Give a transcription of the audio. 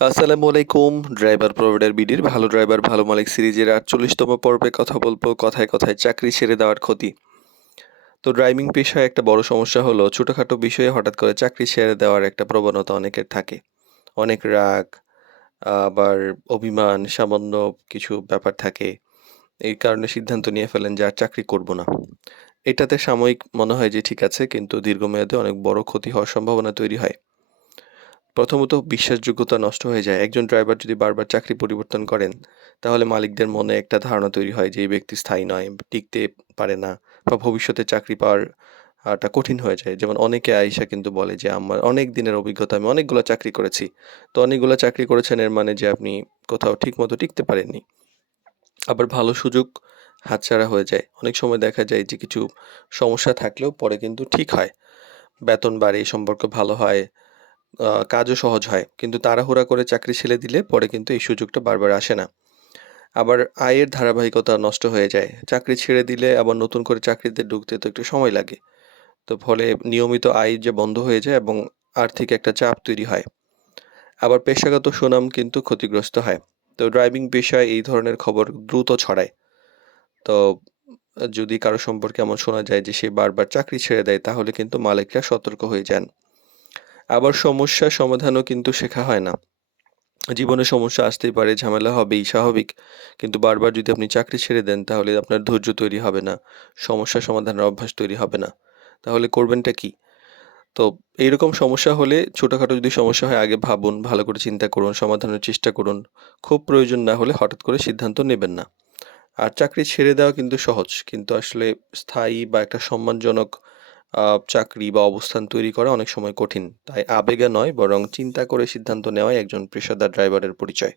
আসসালামু আলাইকুম। Driver provider বিডির ভালো ড্রাইভার ভালো মালিক সিরিজের ৪৮তম পর্বে কথা বলবো কথায় কথায় চাকরি ছেড়ে দেওয়ার ক্ষতি। তো ড্রাইভিং পেশায় একটা বড় সমস্যা হলো ছোটখাটো বিষয়ে হঠাৎ করে চাকরি ছেড়ে দেওয়ার একটা প্রবণতা অনেকের থাকে। অনেক রাগ, আবার অভিমান, সামান্য কিছু ব্যাপার থাকে। এই কারণে সিদ্ধান্ত নিয়ে ফেলেন যে আর চাকরি করব না। এটাতে সাময়িক মনে হয় যে ঠিক আছে, কিন্তু দীর্ঘমেয়াদে অনেক বড় ক্ষতি হওয়ার সম্ভাবনা তৈরি হয়। প্রথমত বিশ্বাসযোগ্যতা নষ্ট হয়ে যায়। একজন ড্রাইভার যদি বারবার চাকরি পরিবর্তন করেন, তাহলে মালিকদের মনে একটা ধারণা তৈরি হয় যে এই ব্যক্তি স্থায়ী নয়, টিকতে পারে না বা ভবিষ্যতে চাকরি পাওয়ার টা কঠিন হয়ে যায়। যেমন অনেকে আইসা কিন্তু বলে যে, "আমার অনেক দিনের অভিজ্ঞতা, আমি অনেকগুলা চাকরি করেছি।" তো অনেকগুলা চাকরি করেছেন এর মানে যে আপনি কোথাও ঠিকমতো টিকতে পারেননি। আবার ভালো সুযোগ হাতছাড়া হয়ে যায়। অনেক সময় দেখা যায় যে কিছু সমস্যা থাকলেও পরে কিন্তু ঠিক হয়। বেতন বাড়ে, সম্পর্ক ভালো হয়, কাজও সহজ হয়। কিন্তু তাড়াহুড়া করে চাকরি ছেড়ে দিলে পরে কিন্তু এই সুযোগটা বারবার আসে না। আবার আয়ের ধারাবাহিকতা নষ্ট হয়ে যায়। চাকরি ছেড়ে দিলে আবার নতুন করে চাকরিতে ঢুকতে তো একটু সময় লাগে। তো ফলে নিয়মিত আয় যে বন্ধ হয়ে যায় এবং আর্থিক একটা চাপ তৈরি হয়। আবার পেশাগত সুনাম কিন্তু ক্ষতিগ্রস্ত হয়। তো ড্রাইভিং পেশায় এই ধরনের খবর দ্রুত ছড়ায়। তো যদি কারো সম্পর্কে এমন শোনা যায় যে সে বারবার চাকরি ছেড়ে দেয়, তাহলে কিন্তু মালিকরা সতর্ক হয়ে যান। আবার সমস্যা সমাধানও কিন্তু শেখা হয় না। জীবনে সমস্যা আসতেই পারে, ঝামেলা হবেই, স্বাভাবিক। কিন্তু বারবার যদি আপনি চাকরি ছেড়ে দেন, তাহলে আপনার ধৈর্য তৈরি হবে না। সমস্যা সমাধানের অভ্যাস তৈরি হবে না। তাহলে করবেনটা কি? তো এইরকম সমস্যা হলে ছোটখাটো যদি সমস্যা হয় আগে ভাবুন, ভালো করে চিন্তা করুন, সমাধানের চেষ্টা করুন। খুব প্রয়োজন না হলে হঠাৎ করে সিদ্ধান্ত নেবেন না। আর চাকরি ছেড়ে দেওয়া কিন্তু সহজ। কিন্তু আসলে স্থায়ী বা একটা সম্মানজনক আ চাকরি বা অবস্থান তৈরি করা অনেক সময় কঠিন। তাই আবেগে নয়, বরং চিন্তা করে সিদ্ধান্ত নেওয়াই একজন পেশাদার ড্রাইভারের পরিচয়।